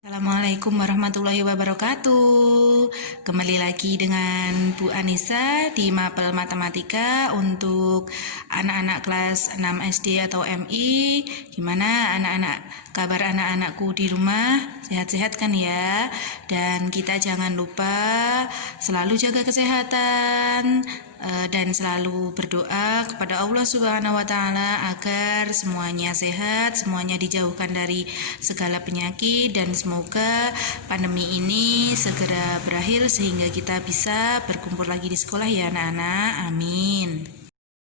Assalamualaikum warahmatullahi wabarakatuh. Kembali lagi dengan Bu Anissa di Mapel Matematika untuk anak-anak kelas 6 SD atau MI. Gimana anak-anak, kabar anak-anakku di rumah? Sehat-sehat kan ya? Dan kita jangan lupa selalu jaga kesehatan dan selalu berdoa kepada Allah Subhanahu wa Ta'ala agar semuanya sehat, semuanya dijauhkan dari segala penyakit, dan semoga pandemi ini segera berakhir sehingga kita bisa berkumpul lagi di sekolah ya anak-anak. Amin.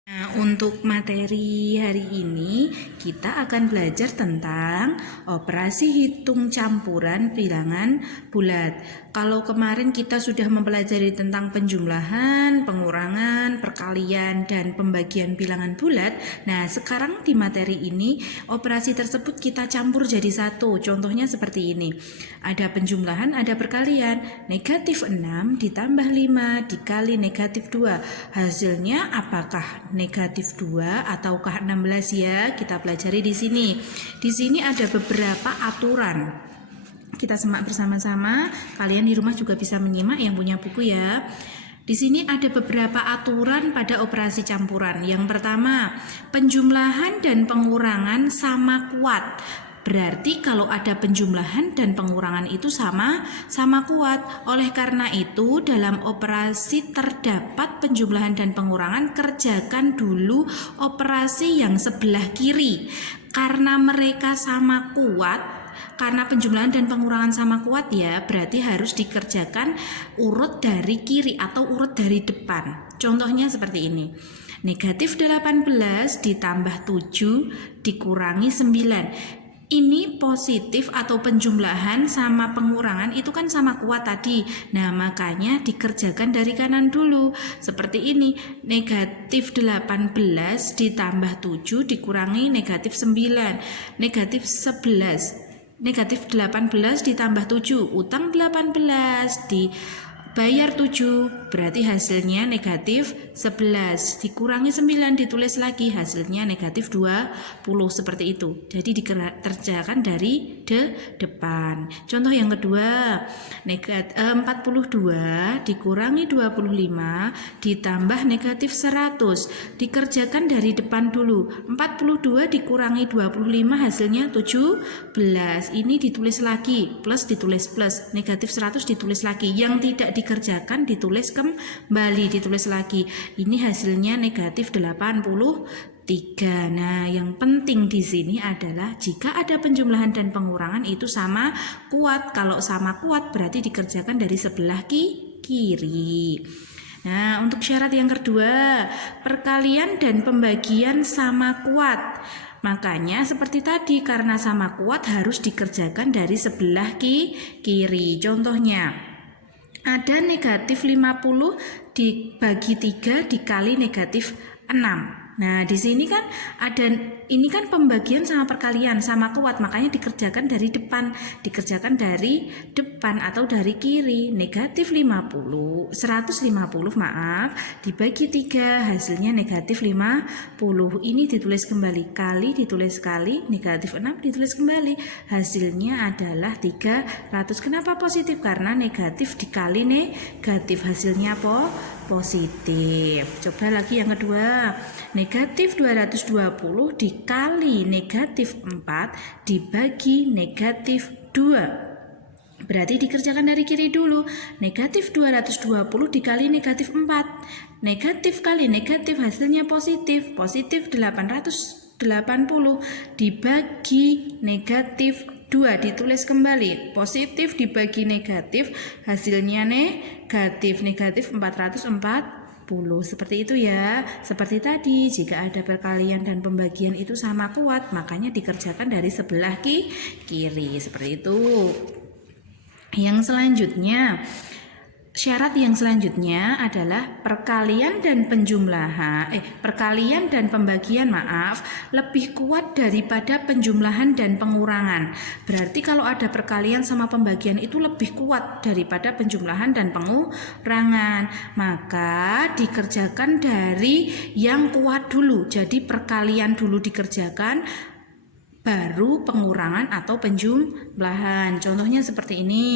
Nah, untuk materi hari ini kita akan belajar tentang operasi hitung campuran bilangan bulat. Kalau kemarin kita sudah mempelajari tentang penjumlahan, pengurangan, perkalian, dan pembagian bilangan bulat. Nah, sekarang di materi ini operasi tersebut kita campur jadi satu. Contohnya seperti ini. Ada penjumlahan, ada perkalian. Negatif 6 ditambah 5 dikali negatif 2. Hasilnya apakah negatif 2 ataukah 16 ya? Kita pelajari di sini. Di sini ada beberapa aturan. Kita simak bersama-sama. Kalian di rumah juga bisa menyimak yang punya buku ya. Di sini ada beberapa aturan pada operasi campuran. Yang pertama, penjumlahan dan pengurangan sama kuat. Berarti kalau ada penjumlahan dan pengurangan itu sama kuat. Oleh karena itu, dalam operasi terdapat penjumlahan dan pengurangan, kerjakan dulu operasi yang sebelah kiri. Karena mereka sama kuat, karena penjumlahan dan pengurangan sama kuat ya, berarti harus dikerjakan urut dari kiri atau urut dari depan. Contohnya seperti ini. Negatif 18 ditambah 7 dikurangi 9. Ini positif atau penjumlahan sama pengurangan itu kan sama kuat tadi. Nah, makanya dikerjakan dari kanan dulu. Seperti ini, negatif 18 ditambah 7 dikurangi negatif 9. Negatif 11. Negatif 18 ditambah 7, utang 18 dibayar 7, berarti hasilnya negatif 11, dikurangi 9 ditulis lagi, hasilnya negatif 20, seperti itu. Jadi dikerjakan dari depan. Contoh yang kedua, 42 dikurangi 25 ditambah negatif 100, dikerjakan dari depan dulu. 42 dikurangi 25 hasilnya 17. Ini ditulis lagi, plus ditulis plus, negatif 100 ditulis lagi. Yang tidak dikerjakan ditulis kembali, ditulis lagi. Ini hasilnya negatif 83. Nah, yang penting di sini adalah jika ada penjumlahan dan pengurangan itu sama kuat. Kalau sama kuat berarti dikerjakan dari sebelah kiri. Nah, untuk syarat yang kedua, perkalian dan pembagian sama kuat. Makanya seperti tadi, karena sama kuat harus dikerjakan dari sebelah kiri. Contohnya, ada negatif 50 dibagi 3 dikali negatif 6. Nah, di sini kan ada, ini kan pembagian sama perkalian sama kuat, makanya dikerjakan dari depan, atau dari kiri. Negatif 150 dibagi 3 hasilnya negatif 50. Ini ditulis kembali, kali ditulis kali, negatif 6 ditulis kembali, hasilnya adalah 300. Kenapa positif? Karena negatif dikali negatif, hasilnya positif. Coba lagi yang kedua, negatif 220 dikali negatif 4 dibagi negatif 2. Berarti dikerjakan dari kiri dulu. Negatif 220 dikali negatif 4. Negatif kali negatif hasilnya positif. Positif 880 dibagi negatif 2 ditulis kembali. Positif dibagi negatif hasilnya negatif. Negatif 440. Seperti itu ya. Seperti tadi, jika ada perkalian dan pembagian itu sama kuat, makanya dikerjakan dari sebelah kiri. Seperti itu. Yang selanjutnya, syarat yang selanjutnya adalah perkalian dan pembagian lebih kuat daripada penjumlahan dan pengurangan. Berarti kalau ada perkalian sama pembagian itu lebih kuat daripada penjumlahan dan pengurangan, maka dikerjakan dari yang kuat dulu. Jadi perkalian dulu dikerjakan, baru pengurangan atau penjumlahan. Contohnya seperti ini.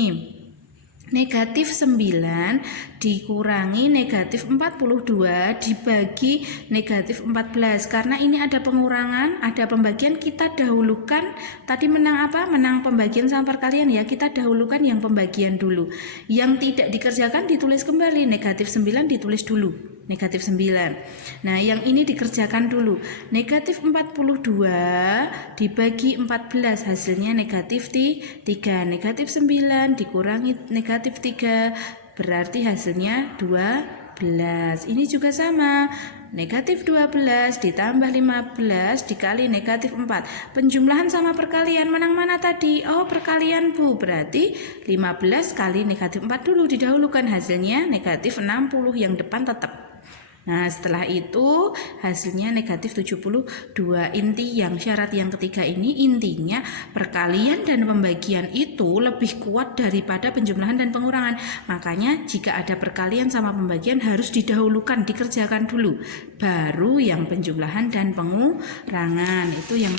Negatif 9 dikurangi negatif 42 dibagi negatif 14. Karena ini ada pengurangan, ada pembagian, kita dahulukan. Tadi menang apa? Menang pembagian sama perkalian ya. Kita dahulukan yang pembagian dulu. Yang tidak dikerjakan ditulis kembali. Negatif 9 ditulis dulu. Negatif 9. Nah, yang ini dikerjakan dulu. Negatif 42 dibagi 14, hasilnya negatif 3. Negatif 9 dikurangi negatif 3, berarti hasilnya 12. Ini juga sama. Negatif 12 ditambah 15 dikali negatif 4. Penjumlahan sama perkalian, menang mana tadi? Oh, perkalian Bu. Berarti 15 kali negatif 4 dulu didahulukan, hasilnya negatif 60, yang depan tetap. Nah, setelah itu hasilnya negatif 72. Inti yang syarat yang ketiga ini, intinya perkalian dan pembagian itu lebih kuat daripada penjumlahan dan pengurangan. Makanya jika ada perkalian sama pembagian harus didahulukan, dikerjakan dulu, baru yang penjumlahan dan pengurangan. Itu yang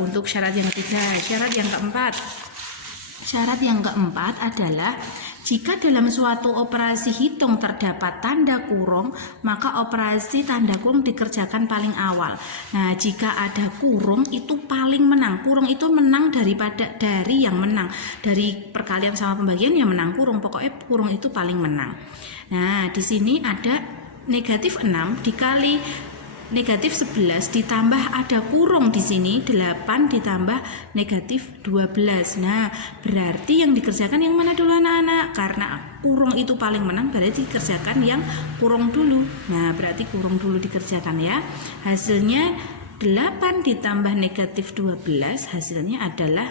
untuk syarat yang ketiga. Syarat yang keempat adalah jika dalam suatu operasi hitung terdapat tanda kurung, maka operasi tanda kurung dikerjakan paling awal. Nah, jika ada kurung itu paling menang. Kurung itu menang dari yang menang. Dari perkalian sama pembagian yang menang kurung. Pokoknya kurung itu paling menang. Nah, di sini ada negatif 6 dikali negatif 11 ditambah ada kurung di sini 8 ditambah negatif 12. Nah, berarti yang dikerjakan yang mana dulu anak-anak? Karena kurung itu paling menang, berarti dikerjakan yang kurung dulu. Nah, berarti kurung dulu dikerjakan ya. Hasilnya 8 ditambah negatif 12, hasilnya adalah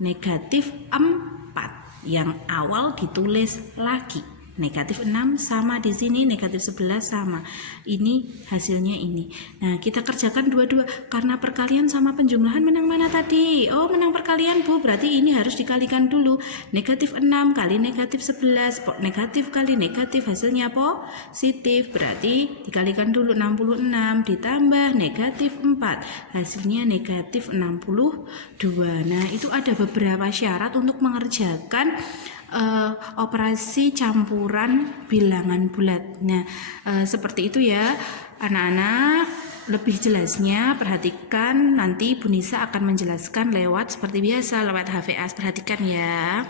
negatif 4. Yang awal ditulis lagi. Negatif 6 sama di sini, negatif 11 sama. Ini hasilnya ini. Nah, kita kerjakan dua-dua. Karena perkalian sama penjumlahan menang mana tadi? Oh, menang perkalian Bu. Berarti ini harus dikalikan dulu. Negatif 6 kali negatif 11. Negatif kali negatif hasilnya positif. Berarti dikalikan dulu 66 ditambah negatif 4. Hasilnya negatif 62. Nah, itu ada beberapa syarat untuk mengerjakan operasi campuran bilangan bulat. Nah, seperti itu ya anak-anak. Lebih jelasnya perhatikan, nanti Bu Nisa akan menjelaskan lewat seperti biasa lewat HVA. Perhatikan ya.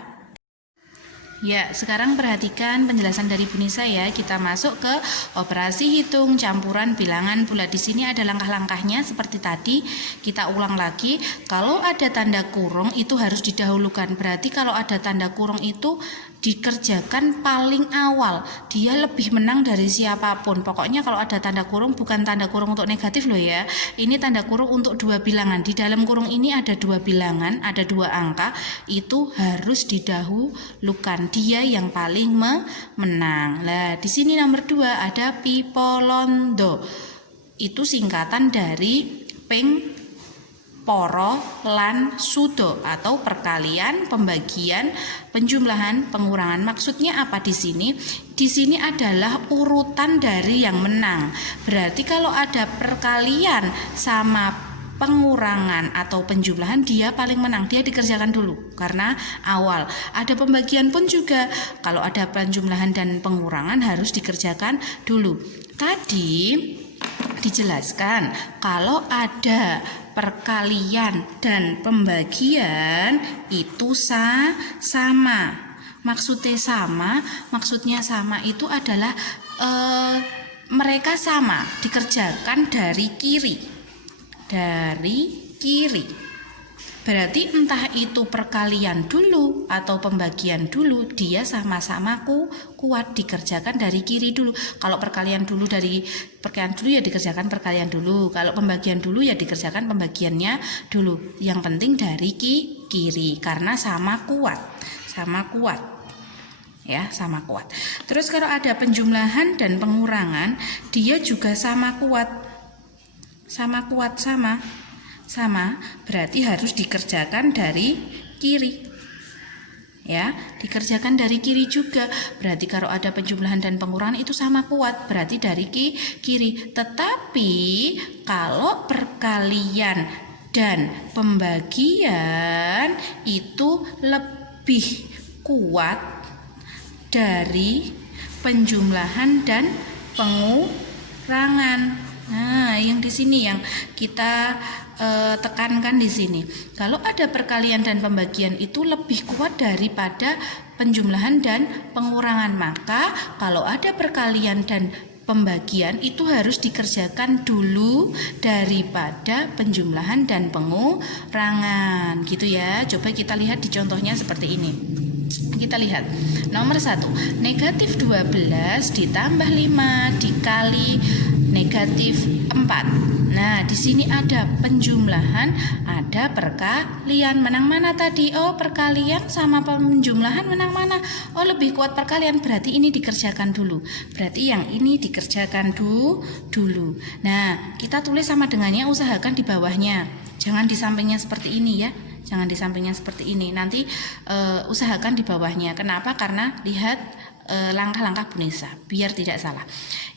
Ya, sekarang perhatikan penjelasan dari Bu Nisa ya. Kita masuk ke operasi hitung campuran bilangan bulat. Di sini ada langkah-langkahnya seperti tadi. Kita ulang lagi. Kalau ada tanda kurung itu harus didahulukan. Berarti kalau ada tanda kurung itu dikerjakan paling awal. Dia lebih menang dari siapapun. Pokoknya kalau ada tanda kurung, bukan tanda kurung untuk negatif loh ya. Ini tanda kurung untuk dua bilangan. Di dalam kurung ini ada dua bilangan, ada dua angka. Itu harus didahulukan. Dia yang paling menang. Nah, di sini nomor 2 ada pipolondo. Itu singkatan dari ping, poro, lan, sudo atau perkalian, pembagian, penjumlahan, pengurangan. Maksudnya apa di sini? Di sini adalah urutan dari yang menang. Berarti kalau ada perkalian sama pengurangan atau penjumlahan, dia paling menang, dia dikerjakan dulu karena awal. Ada pembagian pun juga, kalau ada penjumlahan dan pengurangan harus dikerjakan dulu. Tadi dijelaskan kalau ada perkalian dan pembagian itu sama. Maksudnya sama itu adalah mereka sama, dikerjakan dari kiri. Berarti entah itu perkalian dulu atau pembagian dulu, dia sama-sama kuat, dikerjakan dari kiri dulu. Kalau perkalian dulu ya dikerjakan perkalian dulu. Kalau pembagian dulu ya dikerjakan pembagiannya dulu. Yang penting dari kiri karena sama kuat. Ya, sama kuat. Terus kalau ada penjumlahan dan pengurangan, dia juga sama kuat, berarti harus dikerjakan dari kiri ya, dikerjakan dari kiri juga. Berarti kalau ada penjumlahan dan pengurangan itu sama kuat, berarti dari kiri. Tetapi kalau perkalian dan pembagian itu lebih kuat dari penjumlahan dan pengurangan. Nah, yang di sini yang kita tekankan di sini. Kalau ada perkalian dan pembagian itu lebih kuat daripada penjumlahan dan pengurangan, maka kalau ada perkalian dan pembagian itu harus dikerjakan dulu daripada penjumlahan dan pengurangan, gitu ya. Coba kita lihat di contohnya seperti ini. Kita lihat nomor 1, negatif 12 ditambah 5 dikali negatif 4. Nah, di sini ada penjumlahan, ada perkalian. Menang mana tadi? Oh, perkalian sama penjumlahan menang mana? Oh, lebih kuat perkalian, berarti ini dikerjakan dulu. Berarti yang ini dikerjakan dulu. Nah, kita tulis sama dengannya, usahakan di bawahnya. Jangan di sampingnya seperti ini ya. Jangan di sampingnya seperti ini. Nanti usahakan di bawahnya. Kenapa? Karena lihat langkah-langkah Bu Nisa biar tidak salah.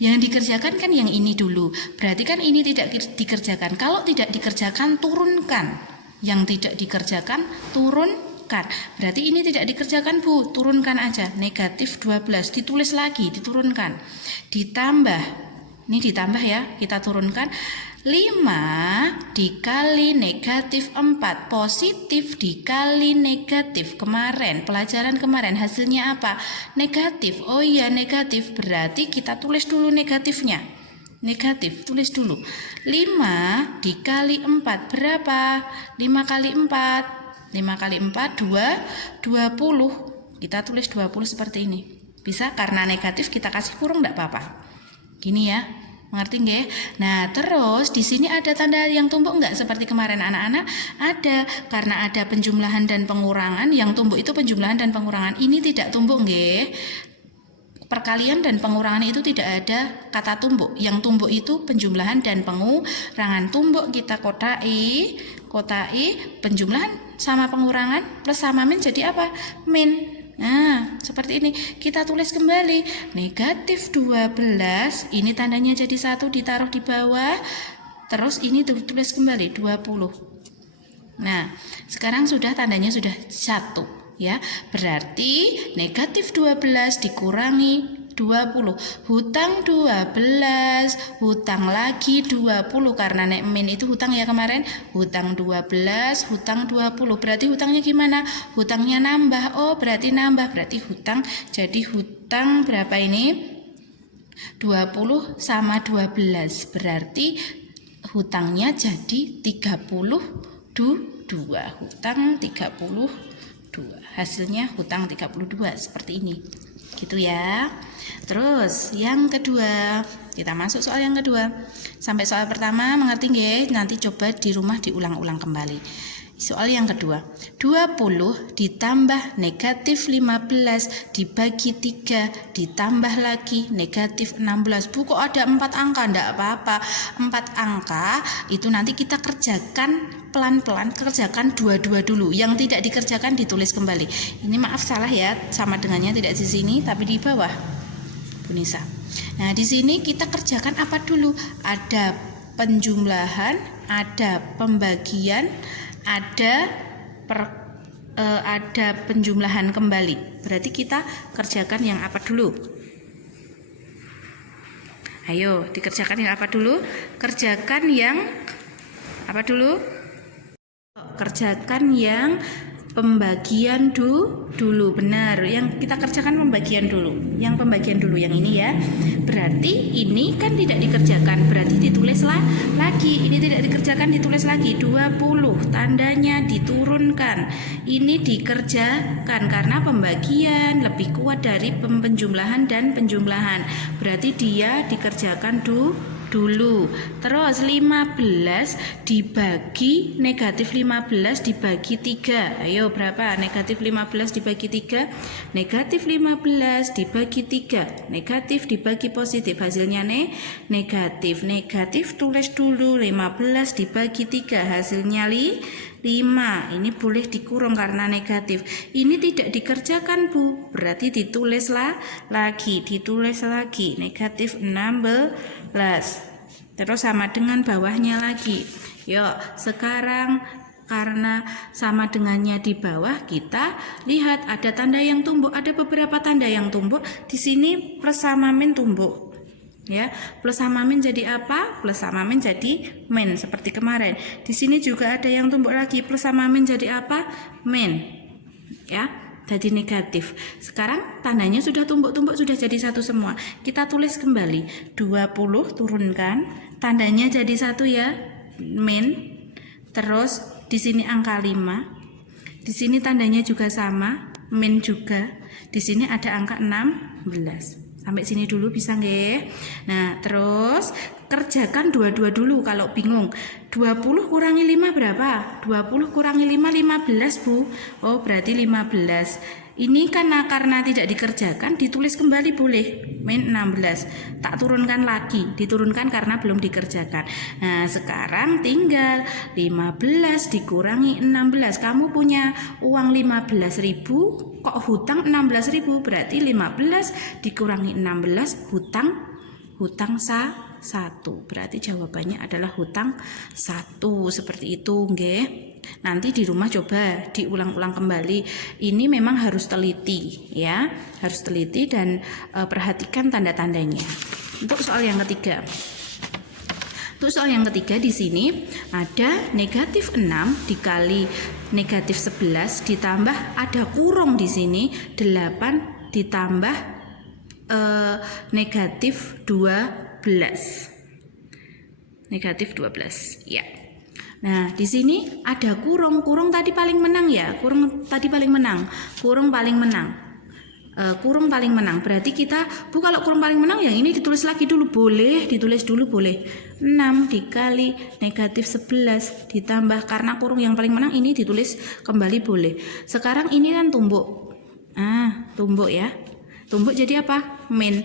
Yang dikerjakan kan yang ini dulu. Berarti kan ini tidak dikerjakan. Kalau tidak dikerjakan, turunkan. Yang tidak dikerjakan, turunkan. Berarti ini tidak dikerjakan Bu, turunkan aja. Negatif 12 ditulis lagi, diturunkan. Ditambah, ini ditambah ya, kita turunkan. 5 dikali negatif 4, positif dikali negatif. Pelajaran kemarin hasilnya apa? Negatif. Oh iya, negatif, berarti kita tulis dulu negatifnya. Negatif, tulis dulu. 5 dikali 4 berapa? 5 kali 4 20. Kita tulis 20 seperti ini. Bisa, karena negatif kita kasih kurung enggak apa-apa. Gini ya. Mengerti nggak? Nah, terus di sini ada tanda yang tumbuk nggak seperti kemarin anak-anak? Ada, karena ada penjumlahan dan pengurangan. Yang tumbuk itu penjumlahan dan pengurangan. Ini tidak tumbuk nggak? Perkalian dan pengurangan itu tidak ada kata tumbuk. Yang tumbuk itu penjumlahan dan pengurangan. Tumbuk kita kotai penjumlahan sama pengurangan plus sama min jadi apa? Min. Nah, seperti ini. Kita tulis kembali. Negatif 12. Ini tandanya jadi 1, ditaruh di bawah. Terus ini tulis kembali 20. Nah, sekarang sudah tandanya sudah 1 ya. Berarti negatif 12 dikurangi 20. Hutang 12, hutang lagi 20 karena nek min itu hutang ya kemarin. Hutang 12, hutang 20. Berarti hutangnya gimana? Hutangnya nambah. Oh, berarti nambah. Berarti hutang jadi hutang berapa ini? 20 sama 12. Berarti hutangnya jadi 32. Hutang 32. Hasilnya hutang 32 seperti ini. Gitu ya. Terus yang kedua, kita masuk soal yang kedua. Sampai soal pertama mengerti nggih? Nanti coba di rumah diulang-ulang kembali. Soal yang kedua, 20 ditambah negatif 15 dibagi 3 ditambah lagi negatif 16. Bu, kok ada 4 angka? Enggak apa-apa. 4 angka itu nanti kita kerjakan pelan-pelan, kerjakan dua-dua dulu. Yang tidak dikerjakan ditulis kembali. Ini maaf salah ya, sama dengannya tidak di sini tapi di bawah Bu Nisa. Nah, di sini kita kerjakan apa dulu? Ada penjumlahan, ada pembagian, ada penjumlahan kembali. Berarti kita kerjakan yang apa dulu? Ayo, dikerjakan yang apa dulu? Kerjakan yang apa dulu? Kerjakan yang pembagian dulu. Benar, yang kita kerjakan pembagian dulu. Yang pembagian dulu yang ini ya. Berarti ini kan tidak dikerjakan, berarti ditulislah lagi. Ini tidak dikerjakan, ditulis lagi 20. Tandanya diturunkan. Ini dikerjakan karena pembagian lebih kuat dari penjumlahan dan penjumlahan. Berarti dia dikerjakan dulu. Terus 15 dibagi negatif 15 dibagi 3. Ayo berapa? Negatif 15 dibagi 3. Negatif 15 dibagi 3. Negatif dibagi positif. Hasilnya negatif. Negatif tulis dulu. 15 dibagi 3. Hasilnya 5. Ini boleh dikurung karena negatif. Ini tidak dikerjakan Bu. Berarti ditulislah lagi. Ditulis lagi. Negatif 16. Terus sama dengan bawahnya lagi. Yuk, sekarang karena sama dengannya di bawah, kita lihat ada tanda yang tumbuk, ada beberapa tanda yang tumbuk. Di sini plus sama min tumbuk. Ya, plus sama min jadi apa? Plus sama min jadi min seperti kemarin. Di sini juga ada yang tumbuk lagi, plus sama min jadi apa? Min. Ya, jadi negatif. Sekarang tandanya sudah tumbuk-tumbuk, sudah jadi satu semua. Kita tulis kembali 20 turunkan, tandanya jadi satu ya, min. Terus di sini angka 5. Di sini tandanya juga sama, min juga. Di sini ada angka 16. Sampai sini dulu bisa nggih? Nah, terus kerjakan dua-dua dulu kalau bingung. 20 kurangi 5 berapa? 20 kurangi 5, 15, Bu. Oh, berarti 15. Ini karena tidak dikerjakan, ditulis kembali boleh. Min 16. Tak turunkan lagi, diturunkan karena belum dikerjakan. Nah, sekarang tinggal 15 dikurangi 16. Kamu punya uang 15.000, kok hutang 16.000? Berarti 15 dikurangi 16 hutang 1. Berarti jawabannya adalah hutang 1. Seperti itu, nggih. Nanti di rumah coba diulang-ulang kembali. Ini memang harus teliti ya, harus teliti dan perhatikan tanda-tandanya. Untuk soal yang ketiga. Untuk soal yang ketiga di sini ada negatif 6 dikali negatif 11 ditambah ada kurung di sini 8 ditambah negatif 12. Negatif 12. Ya. Nah, di sini ada kurung tadi paling menang ya. Kurung paling menang. Berarti kita, Bu, kalau kurung paling menang yang ini ditulis lagi dulu boleh, ditulis dulu boleh. 6 dikali negatif 11 ditambah, karena kurung yang paling menang ini ditulis kembali boleh. Sekarang ini kan tumbuk. Tumbuk ya. Tumbuk jadi apa? Min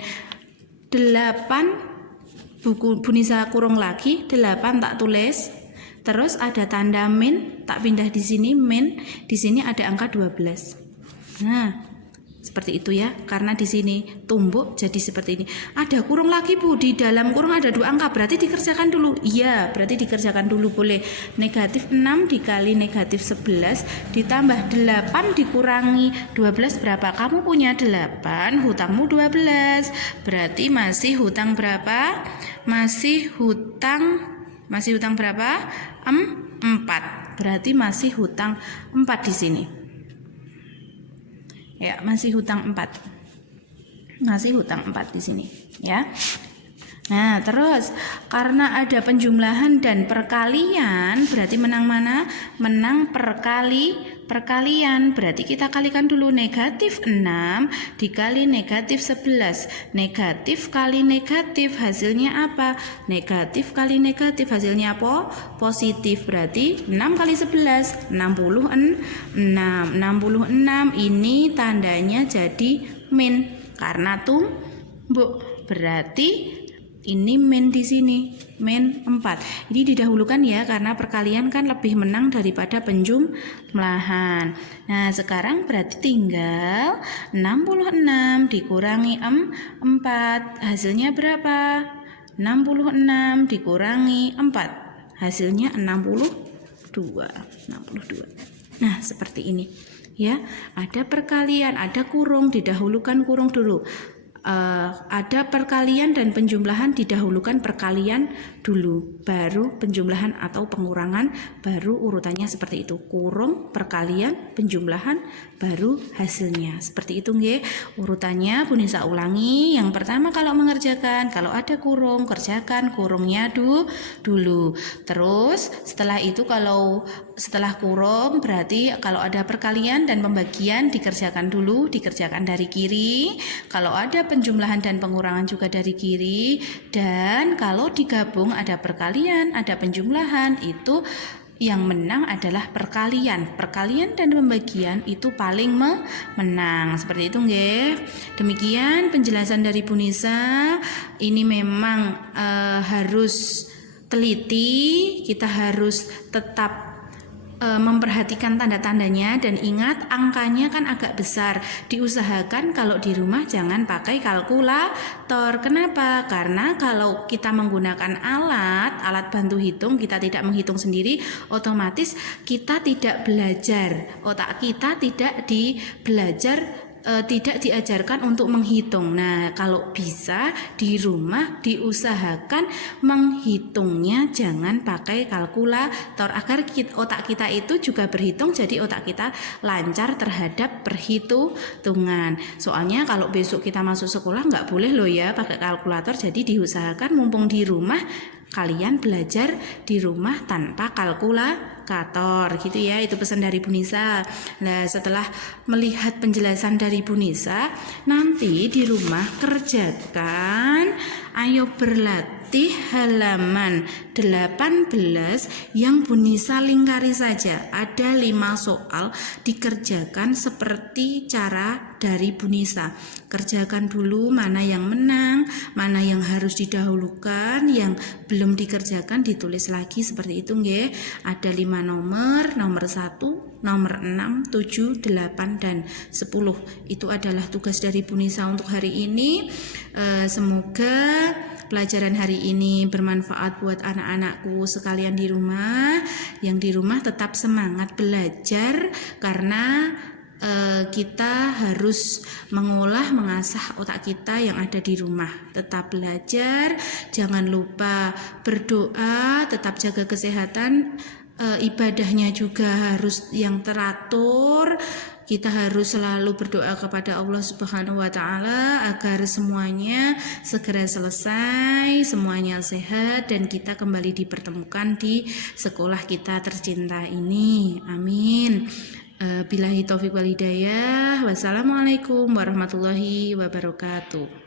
8, Bu Nisa kurung lagi, 8 tak tulis. Terus ada tanda min, tak pindah di sini min, di sini ada angka 12. Nah, seperti itu ya, karena di sini tumbuk jadi seperti ini. Ada kurung lagi, Bu, di dalam kurung ada 2 angka, berarti dikerjakan dulu. Iya, berarti dikerjakan dulu boleh. Negatif 6 dikali negatif 11 ditambah 8 dikurangi 12 berapa? Kamu punya 8, hutangmu 12. Berarti masih hutang berapa? Masih hutang berapa? 4. Berarti masih hutang 4 di sini. Ya, masih hutang 4. Masih hutang 4 di sini, ya. Nah, terus karena ada penjumlahan dan perkalian, berarti menang mana? Menang perkalian. Berarti kita kalikan dulu negatif 6 dikali negatif 11. Negatif kali negatif hasilnya apa? Negatif kali negatif hasilnya apa? Positif. Berarti 6 kali 11 66. 66 ini tandanya jadi min karena tumbuk. Berarti ini min di sini, min 4. Ini didahulukan ya, karena perkalian kan lebih menang daripada penjumlahan. Nah, sekarang berarti tinggal 66 dikurangi 4. Hasilnya berapa? 66 dikurangi 4. Hasilnya 62. Nah, seperti ini. Ya, ada perkalian, ada kurung, didahulukan kurung dulu. Ada perkalian dan penjumlahan, didahulukan perkalian dulu, baru penjumlahan atau pengurangan, baru urutannya seperti itu. Kurung, perkalian, penjumlahan, baru hasilnya. Seperti itu nggih. Urutannya Bu Nisa ulangi. Yang pertama kalau mengerjakan, kalau ada kurung, kerjakan kurungnya dulu. Terus setelah itu setelah kurung berarti kalau ada perkalian dan pembagian dikerjakan dulu, dikerjakan dari kiri. Kalau ada penjumlahan dan pengurangan juga dari kiri, dan kalau digabung ada perkalian, ada penjumlahan, itu yang menang adalah perkalian. Perkalian dan pembagian itu paling menang. Seperti itu nggih. Demikian penjelasan dari Bu Nisa. Ini memang harus teliti, kita harus tetap memperhatikan tanda-tandanya dan ingat angkanya kan agak besar. Diusahakan kalau di rumah jangan pakai kalkulator. Kenapa? Karena kalau kita menggunakan alat bantu hitung, kita tidak menghitung sendiri, otomatis kita tidak belajar. Otak kita tidak diajarkan untuk menghitung. Nah, kalau bisa di rumah diusahakan menghitungnya jangan pakai kalkulator agar otak kita itu juga berhitung, jadi otak kita lancar terhadap perhitungan. Soalnya kalau besok kita masuk sekolah nggak boleh loh ya pakai kalkulator, jadi diusahakan mumpung di rumah kalian belajar di rumah tanpa kalkulator gitu ya. Itu pesan dari Bu Nisa. Nah, setelah melihat penjelasan dari Bu Nisa, nanti di rumah kerjakan, ayo berlatih halaman 18 yang Bu Nisa lingkari saja. Ada 5 soal, dikerjakan seperti cara dari Bu Nisa. Kerjakan dulu mana yang menang, mana yang harus didahulukan, yang belum dikerjakan ditulis lagi seperti itu nggih. Ada 5 nomor 1, nomor 6, 7, 8, dan 10. Itu adalah tugas dari Bu Nisa untuk hari ini. Semoga pelajaran hari ini bermanfaat buat anak-anakku sekalian di rumah. Yang di rumah tetap semangat belajar karena kita harus mengasah otak kita yang ada di rumah. Tetap belajar, jangan lupa berdoa, tetap jaga kesehatan, ibadahnya juga harus yang teratur. Kita harus selalu berdoa kepada Allah Subhanahu wa Ta'ala agar semuanya segera selesai, semuanya sehat, dan kita kembali dipertemukan di sekolah kita tercinta ini. Amin. Billahi taufiq wal hidayah. Wassalamualaikum warahmatullahi wabarakatuh.